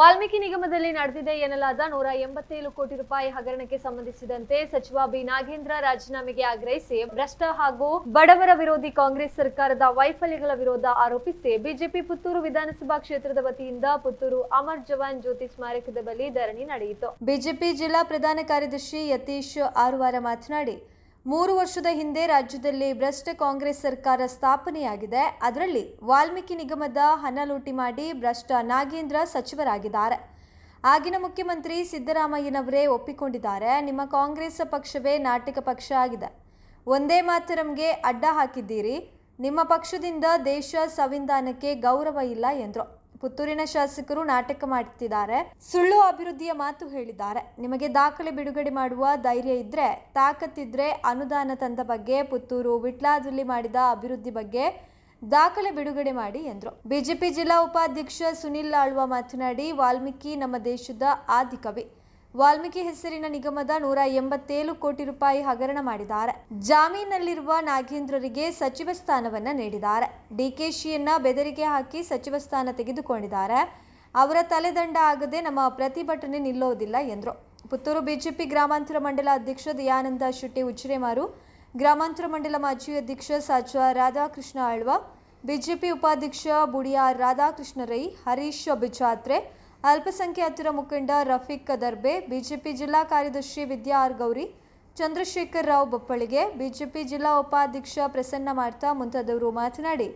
ವಾಲ್ಮೀಕಿ ನಿಗಮದಲ್ಲಿ ನಡೆದಿದೆ ಎನ್ನಲಾದ 187 ಕೋಟಿ ರೂಪಾಯಿ ಹಗರಣಕ್ಕೆ ಸಂಬಂಧಿಸಿದಂತೆ ಸಚಿವ ಬಿ ನಾಗೇಂದ್ರ ರಾಜೀನಾಮೆಗೆ ಆಗ್ರಹಿಸಿ ಭ್ರಷ್ಟ ಹಾಗೂ ಬಡವರ ವಿರೋಧಿ ಕಾಂಗ್ರೆಸ್ ಸರ್ಕಾರದ ವೈಫಲ್ಯಗಳ ವಿರೋಧ ಆರೋಪಿಸಿ ಬಿಜೆಪಿ ಪುತ್ತೂರು ವಿಧಾನಸಭಾ ಕ್ಷೇತ್ರದ ವತಿಯಿಂದ ಪುತ್ತೂರು ಅಮರ್ ಜವಾನ್ ಜ್ಯೋತಿ ಸ್ಮಾರಕದ ಬಳಿ ಧರಣಿ ನಡೆಯಿತು. ಬಿಜೆಪಿ ಜಿಲ್ಲಾ ಪ್ರಧಾನ ಕಾರ್ಯದರ್ಶಿ ಯತೀಶ್ ಆರುವಾರ ಮಾತನಾಡಿ, 3 ವರ್ಷದ ಹಿಂದೆ ರಾಜ್ಯದಲ್ಲಿ ಭ್ರಷ್ಟ ಕಾಂಗ್ರೆಸ್ ಸರ್ಕಾರ ಸ್ಥಾಪನೆಯಾಗಿದೆ. ಅದರಲ್ಲಿ ವಾಲ್ಮೀಕಿ ನಿಗಮದ ಹಣ ಲೂಟಿ ಮಾಡಿ ಭ್ರಷ್ಟ ನಾಗೇಂದ್ರ ಸಚಿವರಾಗಿದ್ದಾರೆ. ಆಗಿನ ಮುಖ್ಯಮಂತ್ರಿ ಸಿದ್ದರಾಮಯ್ಯನವರೇ ಒಪ್ಪಿಕೊಂಡಿದ್ದಾರೆ. ನಿಮ್ಮ ಕಾಂಗ್ರೆಸ್ ಪಕ್ಷವೇ ನಾಟಕ ಪಕ್ಷ ಆಗಿದೆ. ಒಂದೇ ಮಾತರಂಗೆ ಅಡ್ಡ ಹಾಕಿದ್ದೀರಿ. ನಿಮ್ಮ ಪಕ್ಷದಿಂದ ದೇಶ ಸಂವಿಧಾನಕ್ಕೆ ಗೌರವ ಇಲ್ಲ ಎಂದರು. ಪುತ್ತೂರಿನ ಶಾಸಕರು ನಾಟಕ ಮಾಡುತ್ತಿದ್ದಾರೆ, ಸುಳ್ಳು ಅಭಿವೃದ್ಧಿಯ ಮಾತು ಹೇಳಿದ್ದಾರೆ. ನಿಮಗೆ ದಾಖಲೆ ಬಿಡುಗಡೆ ಮಾಡುವ ಧೈರ್ಯ ಇದ್ರೆ, ತಾಕತ್ತಿದ್ರೆ ಅನುದಾನ ತಂದ ಬಗ್ಗೆ, ಪುತ್ತೂರು ವಿಟ್ಲಾದಲ್ಲಿ ಮಾಡಿದ ಅಭಿವೃದ್ಧಿ ಬಗ್ಗೆ ದಾಖಲೆ ಬಿಡುಗಡೆ ಮಾಡಿ ಎಂದರು. ಬಿಜೆಪಿ ಜಿಲ್ಲಾ ಉಪಾಧ್ಯಕ್ಷ ಸುನಿಲ್ ಆಳ್ವ ಮಾತನಾಡಿ, ವಾಲ್ಮೀಕಿ ನಮ್ಮ ದೇಶದ ಆದಿಕವಿ. ವಾಲ್ಮೀಕಿ ಹೆಸರಿನ ನಿಗಮದ 187 ಕೋಟಿ ರೂಪಾಯಿ ಹಗರಣ ಮಾಡಿದ್ದಾರೆ. ಜಾಮೀನಲ್ಲಿರುವ ನಾಗೇಂದ್ರರಿಗೆ ಸಚಿವ ಸ್ಥಾನವನ್ನ ನೀಡಿದ್ದಾರೆ. ಡಿಕೆಶಿಯನ್ನ ಬೆದರಿಕೆ ಹಾಕಿ ಸಚಿವ ಸ್ಥಾನ ತೆಗೆದುಕೊಂಡಿದ್ದಾರೆ. ಅವರ ತಲೆದಂಡ ಆಗದೆ ನಮ್ಮ ಪ್ರತಿಭಟನೆ ನಿಲ್ಲೋದಿಲ್ಲ ಎಂದರು. ಪುತ್ತೂರು ಬಿಜೆಪಿ ಗ್ರಾಮಾಂತರ ಮಂಡಲ ಅಧ್ಯಕ್ಷ ದಯಾನಂದ ಶೆಟ್ಟಿ ಉಚ್ಚಿರೆಮಾರು, ಗ್ರಾಮಾಂತರ ಮಂಡಲ ಮಾಜಿ ಅಧ್ಯಕ್ಷ ಸಾಚ ರಾಧಾಕೃಷ್ಣ ಆಳ್ವ, ಬಿಜೆಪಿ ಉಪಾಧ್ಯಕ್ಷ ಬುಡಿಯಾರ್ ರಾಧಾಕೃಷ್ಣ ರೈ, ಹರೀಶ್ ಬಿಜಾತ್ರೆ, ಅಲ್ಪಸಂಖ್ಯಾತರ ಮುಖಂಡ ರಫೀಕ್ ದರ್ಬೆ, ಬಿಜೆಪಿ ಜಿಲ್ಲಾ ಕಾರ್ಯದರ್ಶಿ ವಿದ್ಯಾ ಆರ್ ಗೌರಿ, ಚಂದ್ರಶೇಖರ್ ರಾವ್ ಬಪ್ಪಳಿಗೆ, ಬಿಜೆಪಿ ಜಿಲ್ಲಾ ಉಪಾಧ್ಯಕ್ಷ ಪ್ರಸನ್ನ ಮಾರ್ತಾ ಮುಂತಾದವರು ಮಾತನಾಡಿ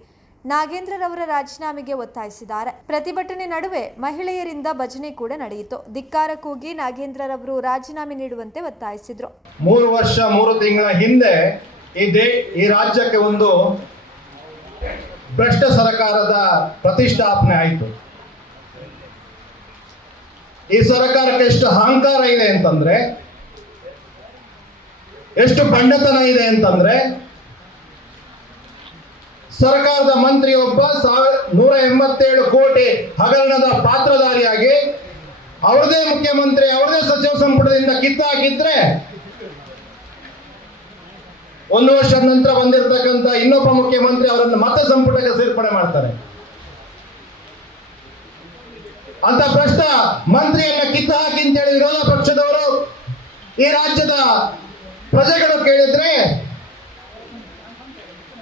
ನಾಗೇಂದ್ರರವರ ರಾಜೀನಾಮೆಗೆ ಒತ್ತಾಯಿಸಿದ್ದಾರೆ. ಪ್ರತಿಭಟನೆ ನಡುವೆ ಮಹಿಳೆಯರಿಂದ ಭಜನೆ ಕೂಡ ನಡೆಯಿತು. ಧಿಕ್ಕಾರ ಕೂಗಿ ನಾಗೇಂದ್ರರವರು ರಾಜೀನಾಮೆ ನೀಡುವಂತೆ ಒತ್ತಾಯಿಸಿದ್ರು. 3 ವರ್ಷ 3 ತಿಂಗಳ ಹಿಂದೆ ಈ ರಾಜ್ಯಕ್ಕೆ ಒಂದು ಭ್ರಷ್ಟ ಸರ್ಕಾರದ ಪ್ರತಿಷ್ಠಾಪನೆ ಆಯಿತು. ಈ ಸರ್ಕಾರಕ್ಕೆ ಎಷ್ಟು ಅಹಂಕಾರ ಇದೆ ಅಂತಂದ್ರೆ, ಎಷ್ಟು ಬಂಡತನ ಇದೆ ಅಂತಂದ್ರೆ, ಸರ್ಕಾರದ ಮಂತ್ರಿಯೊಬ್ಬ 187 ಕೋಟಿ ಹಗರಣದ ಪಾತ್ರಧಾರಿಯಾಗಿ ಅವ್ರದೇ ಮುಖ್ಯಮಂತ್ರಿ, ಅವ್ರದೇ ಸಚಿವ ಸಂಪುಟದಿಂದ ಕಿತ್ತಾಕಿದ್ರೆ, 1 ವರ್ಷದ ನಂತರ ಬಂದಿರತಕ್ಕಂಥ ಇನ್ನೊಬ್ಬ ಮುಖ್ಯಮಂತ್ರಿ ಅವರನ್ನು ಮತ್ತೆ ಸಂಪುಟಕ್ಕೆ ಸೇರ್ಪಡೆ ಮಾಡ್ತಾರೆ. ಅಂತ ಭ್ರಷ್ಟ ಮಂತ್ರಿಯನ್ನ ಕಿತ್ತು ಹಾಕಿ ಅಂತೇಳಿ ವಿರೋಧ ಪಕ್ಷದವರು ಈ ರಾಜ್ಯದ ಪ್ರಜೆಗಳು ಕೇಳಿದ್ರೆ,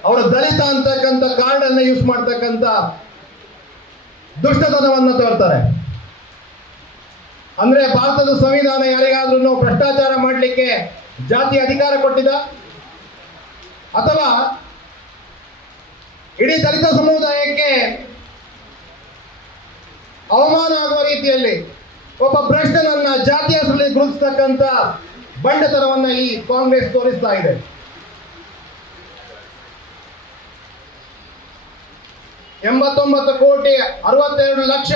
ಅವರು ದಲಿತ ಅಂತಕ್ಕಂಥ ಕಾರ್ಡ್ ಅನ್ನು ಯೂಸ್ ಮಾಡ್ತಕ್ಕಂಥ ದುಷ್ಟತನವನ್ನು ತೋರ್ತಾರೆ. ಅಂದ್ರೆ ಭಾರತದ ಸಂವಿಧಾನ ಯಾರಿಗಾದ್ರೂ ಭ್ರಷ್ಟಾಚಾರ ಮಾಡಲಿಕ್ಕೆ ಜಾತಿ ಅಧಿಕಾರ ಕೊಟ್ಟಿದ, ಅಥವಾ ಇಡೀ ದಲಿತ ಸಮುದಾಯಕ್ಕೆ ಅವಮಾನ ಆಗುವ ರೀತಿಯಲ್ಲಿ ಒಬ್ಬ ಭ್ರಷ್ಟನನ್ನ ಜಾತಿಯ ಹೆಸರಲ್ಲಿ ಗುರುತಿಸ್ತಕ್ಕಂಥ ಬಂಡತನವನ್ನ ಈ ಕಾಂಗ್ರೆಸ್ ತೋರಿಸ್ತಾ ಇದೆ. $89 ಕೋಟಿ 62 ಲಕ್ಷ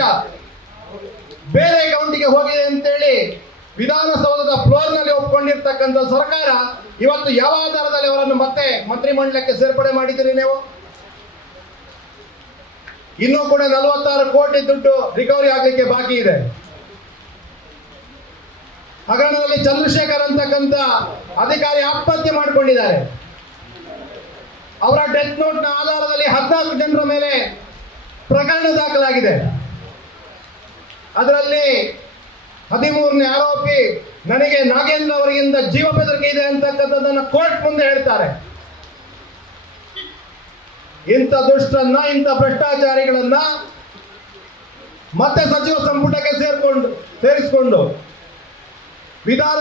ಬೇರೆ ಅಕೌಂಟಿಗೆ ಹೋಗಿದೆ ಅಂತೇಳಿ ವಿಧಾನಸೌಧದ ಫ್ಲೋರ್ ನಲ್ಲಿ ಒಪ್ಕೊಂಡಿರ್ತಕ್ಕಂಥ ಸರ್ಕಾರ ಇವತ್ತು ಯಾವ ಆಧಾರದಲ್ಲಿ ಅವರನ್ನು ಮತ್ತೆ ಮಂತ್ರಿಮಂಡಲಕ್ಕೆ ಸೇರ್ಪಡೆ ಮಾಡಿದ್ದೀರಿ ನೀವು? ಇನ್ನೂ ಕೂಡ 46 ಕೋಟಿ ದುಡ್ಡು ರಿಕವರಿ ಆಗಲಿಕ್ಕೆ ಬಾಕಿ ಇದೆ. ಹಗರಣದಲ್ಲಿ ಚಂದ್ರಶೇಖರ್ ಅಂತಕ್ಕಂಥ ಅಧಿಕಾರಿ ಆತ್ಮಹತ್ಯೆ ಮಾಡಿಕೊಂಡಿದ್ದಾರೆ. ಅವರ ಡೆತ್ ನೋಟ್ ನ ಆಧಾರದಲ್ಲಿ 14 ಜನರ ಮೇಲೆ ಪ್ರಕರಣ ದಾಖಲಾಗಿದೆ. ಅದರಲ್ಲಿ 13ನೇ ಆರೋಪಿ ನನಗೆ ನಾಗೇಂದ್ರ ಅವರಿಗಿಂತ ಜೀವ ಬೆದರಿಕೆ ಇದೆ ಅಂತಕ್ಕಂಥದ್ದನ್ನು ಕೋರ್ಟ್ ಮುಂದೆ ಹೇಳ್ತಾರೆ. ಇಂಥ ದುಷ್ಟರನ್ನ, ಇಂಥ ಭ್ರಷ್ಟಾಚಾರಿಗಳನ್ನ ಮತ್ತೆ ಸಚಿವ ಸಂಪುಟಕ್ಕೆ ಸೇರಿಸಿಕೊಂಡು ವಿಧಾನ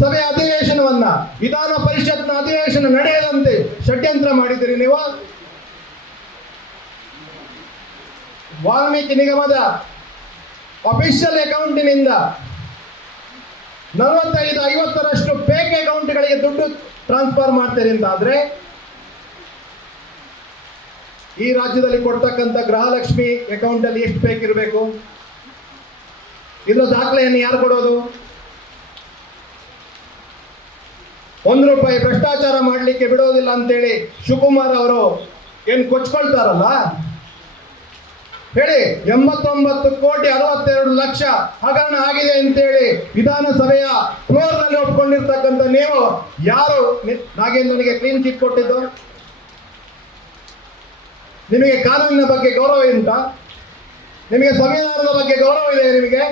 ಸಭೆಯ ಅಧಿವೇಶನವನ್ನ, ವಿಧಾನ ಪರಿಷತ್ನ ಅಧಿವೇಶನ ನಡೆಯದಂತೆ ಷಡ್ಯಂತ್ರ ಮಾಡಿದ್ದೀರಿ ನೀವು. ವಾಲ್ಮೀಕಿ ನಿಗಮದ ಅಫಿಷಿಯಲ್ ಅಕೌಂಟಿನಿಂದ 45-50ರಷ್ಟು ಫೇಕ್ ಅಕೌಂಟ್ಗಳಿಗೆ ದುಡ್ಡು ಟ್ರಾನ್ಸ್ಫರ್ ಮಾಡ್ತೀರಿ ಅಂತ ಆದ್ರೆ, ಈ ರಾಜ್ಯದಲ್ಲಿ ಕೊಡ್ತಕ್ಕಂಥ ಗೃಹಲಕ್ಷ್ಮಿ ಅಕೌಂಟ್ ಅಲ್ಲಿ ಎಷ್ಟು ಫೇಕ್ ಇರಬೇಕು? ಇದರ ದಾಖಲೆಯನ್ನು ಯಾರು ಕೊಡೋದು? ₹1 ಭ್ರಷ್ಟಾಚಾರ ಮಾಡಲಿಕ್ಕೆ ಬಿಡೋದಿಲ್ಲ ಅಂತೇಳಿ ಶಿವಕುಮಾರ್ ಅವರು ಏನು ಕೊಚ್ಕೊಳ್ತಾರಲ್ಲ, ಹೇಳಿ 89 ಕೋಟಿ 62 ಲಕ್ಷ ಹಗರಣ ಆಗಿದೆ ಅಂತೇಳಿ ವಿಧಾನಸಭೆಯ ಫ್ಲೋರ್ ನಲ್ಲಿ ಒಪ್ಕೊಂಡಿರ್ತಕ್ಕಂಥ ನೀವು ಯಾರು ನಾಗೇಂದ್ರನಿಗೆ ಕ್ಲೀನ್ ಚಿಟ್ ಕೊಟ್ಟಿದ್ದು? ನಿಮಗೆ ಕಾನೂನಿನ ಬಗ್ಗೆ ಗೌರವ ಉಂಟಾ? ನಿಮಗೆ ಸಂವಿಧಾನದ ಬಗ್ಗೆ ಗೌರವ ಇದೆ ನಿಮಗೆ?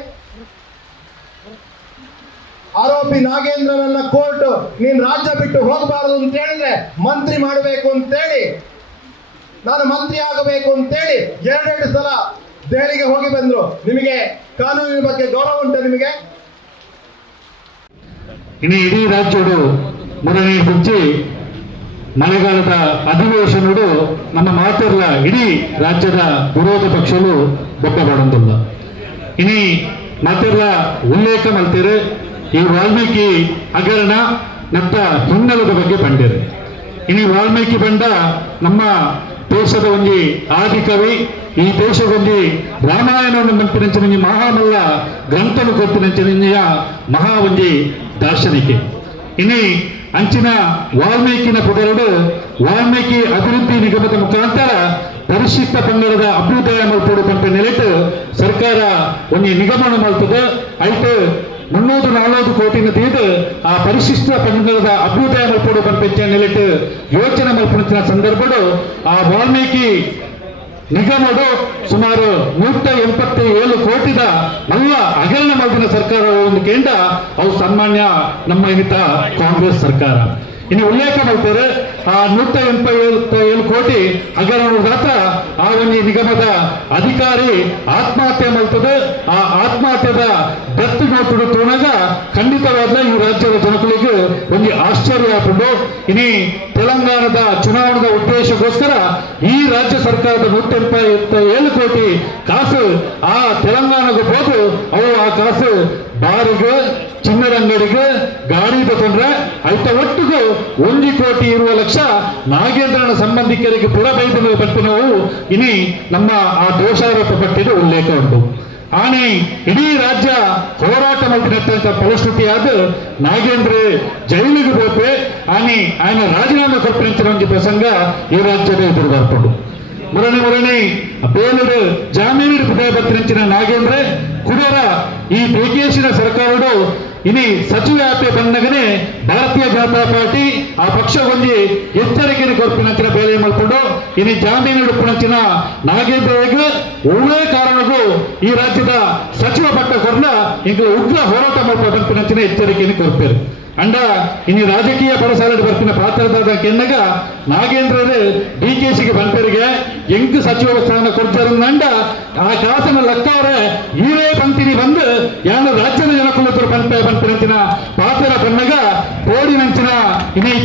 ಆರೋಪಿ ನಾಗೇಂದ್ರನನ್ನ ಕೋರ್ಟ್ ನೀನ್ ರಾಜ್ಯ ಬಿಟ್ಟು ಹೋಗಬಾರದು ಅಂತ ಹೇಳಿದ್ರೆ ಮಂತ್ರಿ ಮಾಡಬೇಕು ಅಂತೇಳಿ, ನಾನು ಮಂತ್ರಿ ಆಗಬೇಕು ಅಂತೇಳಿ ಎರಡೆರಡು ಸಲ ದೆಹಲಿಗೆ ಹೋಗಿ ಬಂದ್ರು. ನಿಮಗೆ ಕಾನೂನಿನ ಬಗ್ಗೆ ಗೌರವ ಉಂಟು ನಿಮಗೆ? ಇನ್ನು ಇಡೀ ರಾಜ್ಯಡು ಮೂರನೇ ಹೆಚ್ಚಿ ಮಳೆಗಾಲದ ಅಧಿವೇಶನಡು ನಮ್ಮ ಮಾತಿರಲ ಇಡೀ ರಾಜ್ಯದ ವಿರೋಧ ಪಕ್ಷಗಳು ಬೊಬ್ಬಬಾಡೊಂದಿಲ್ಲ. ಇನಿ ಮಾತಿರಲ ಉಲ್ಲೇಖ ಮಲ್ತೀರು ಈ ವಾಲ್ಮೀಕಿ ಹಗರಣ ನತ್ತ ಹಿನ್ನೆಲದ ಬಗ್ಗೆ ಬಂದಿರು. ಇನಿ ವಾಲ್ಮೀಕಿ ಬಂಡ ನಮ್ಮ ದೇಶದ ಒಂಜಿ ಆದಿಕವಿ, ಈ ದೇಶದ ಒಂಜಿ ರಾಮಾಯಣವನ್ನು ಮಂಪಿನಂಚಿನ ಮಹಾಮಲ್ಲ ಗ್ರಂಥನು ಕೊಟ್ಟಿನಂಚಿನ ಮಹಾ ಒಂಜಿ ದಾರ್ಶನಿಕೆ. ಇನಿ ಅಂಚಿನ ವಾಲ್ಮೀಕಿನ ಪುದರಡು ವಾಲ್ಮೀಕಿ ಅಭಿವೃದ್ಧಿ ನಿಗಮದ ಮುಖಾಂತರ ಪರಿಶಿಷ್ಟ ಪಂಗಡದ ಅಭ್ಯುದಯ ಮಲ್ಪಡು ಪಂಪ ನೆಲೆಟ್ಟು ಸರ್ಕಾರ ಒಂದು ನಿಗಮನ ಮಲ್ತದೆ. ಐಟು 340 ಕೋಟಿನ ತೀದು ಆ ಪರಿಶಿಷ್ಟ ಪಂಗಡದ ಅಭ್ಯುದಯ ಮಲ್ಪಡು ಪಂಪೆಚ್ಚ ನೆಲೆಟ್ಟು ಯೋಚನೆ ಮಲ್ಪಡಿಸಿನ ಸಂದರ್ಭಡು ಆ ವಾಲ್ಮೀಕಿ ನಿಗಮಡು ಸುಮಾರು 187 ಕೋಟಿದ ಮಲ್ಲ ಹಗರಣ ಮಾಡಿದ ಸರ್ಕಾರ ಒಂದು ಕೇಂದ್ರ ಅವು ಸಾಮಾನ್ಯ ನಮ್ಮ ಹಿತ ಕಾಂಗ್ರೆಸ್ ಸರ್ಕಾರ. ಇನ್ನು ಉಲ್ಲೇಖ ಮಾಡ್ತಾರೆ ಆ 187 ಕೋಟಿ ಹಗರಣದಾತ ಆ ಒಂದು ನಿಗಮದ ಅಧಿಕಾರಿ ಆತ್ಮಹತ್ಯೆ ಮಾಡ್ತದೆ. ಆ ಆತ್ಮಹತ್ಯೆದ ಡೆತ್ ನೋಟು ತೋನಾಗ ಖಂಡಿತವಾದ ಈ ರಾಜ್ಯದ ಜನಗಳಿಗೆ ಒಂದು ಆಶ್ಚರ್ಯ ಆಗ್ತದೆ. ಇನ್ನು ತೆಲಂಗಾಣದ ಚುನಾವಣದ ಉದ್ದೇಶಕ್ಕೋಸ್ಕರ ಈ ರಾಜ್ಯ ಸರ್ಕಾರದ 187 ಕೋಟಿ ಕಾಸು ಆ ತೆಲಂಗಾಣಕ್ಕೆ ಹೋದು ಅವು ಆ ಕಾಸು ಬಾರಿಗೆ, ಚಿನ್ನದ ಅಂಗಡಿಗೆ, ಗಾಡಿ ತಗೊಂಡ್ರೆ ಐತ ಒಟ್ಟಿಗೂ 1 ಕೋಟಿ ಇರುವ ಲಕ್ಷ ನಾಗೇಂದ್ರನ ಸಂಬಂಧಿಕರಿಗೆ ಪುರಬೈದ ಪಟ್ಟಿನವು ಇನಿ ನಮ್ಮ ಆ ದೋಷಾರೋಪ ಪಟ್ಟಿಗೆ ಉಲ್ಲೇಖ ಉಂಟು. ಆನೆ ಇಡೀ ರಾಜ್ಯ ಹೋರಾಟ ಮಾಡಿದಂತ ಫಲಶ್ರುತಿಯಾದ ನಾಗೇಂದ್ರ ಜೈಲಿಗೆ ಹೋಗ್ರೆ ಆನೆ ఆయన ರಾಜೀನಾಮೆ ಕೊಟ್ಟಿನ ಒಂದು ಪ್ರಸಂಗ ಈ ರಾಜ್ಯದ ಎದುರು ಬರ್ಕೊಂಡು ಮುರಣಿ ಬೇಲೂರು ಜಾಮೀನು ಪುನಃ ನಾಗೇಂದ್ರ ಕುಡರ ಈ ಬೇಕೇಶಿನ ಸರ್ಕಾರಡು ಇನಿ ಸಚಿವಾಪೆ ಬಂದಾಗನೇ ಭಾರತೀಯ ಜನತಾ ಪಾರ್ಟಿ ಆ ಪಕ್ಷ ಒಂದಿ ಎಚ್ಚರಿಕೆಯನ್ನು ಕೊರ್ಪಿನಂಚಿನ ಬೇಲೆ ಮಲ್ಕೊಂಡು ಇನಿ ಜಾಮೀನು ಉಪ್ಪುನಂಚಿನ ನಾಗೇಂದ್ರಗೆ ಒಳ್ಳೆ ಕಾರಣಕ್ಕೂ ಈ ರಾಜ್ಯದ ಸಚಿವ ಪಟ್ಟ ಕೊರ್ನ ಇಂಗ್ಲ ಉಗ್ರ ಹೋರಾಟ ಮಾಡುವ ಬಂಪಿನಂಚಿನ ಎಚ್ಚರಿಕೆಯನ್ನು ಕೊರ್ಪೇರು. ಅಂಡ ಇನ್ನು ರಾಜಕೀಯ ಪರಸಾಲದ ಬರ್ತಿನ ಪಾತ್ರದ ಕೆನ್ನಗ ನಾಗೇಂದ್ರರು DKಶಿಗೆ ಬಂಪರಿಗೆ ಎಂಟು ಸಚಿವ ಸ್ಥಾನ ಕೊಡ್ತಾರೆ ಅಂಡ ಆ ಕಾಸನ ಲಕ್ಕವರೆ ಇವರೇ ಪಂಕ್ತಿನಿ ಬಂದು ಯಾರು ರಾಜ್ಯದ ಜನಕುಲತರು ಬಂಪಿನಂಚಿನ ಪಾತ್ರ ಬನ್ನಗ ಕೋಡಿನಂಚಿನ ಇನ್ನು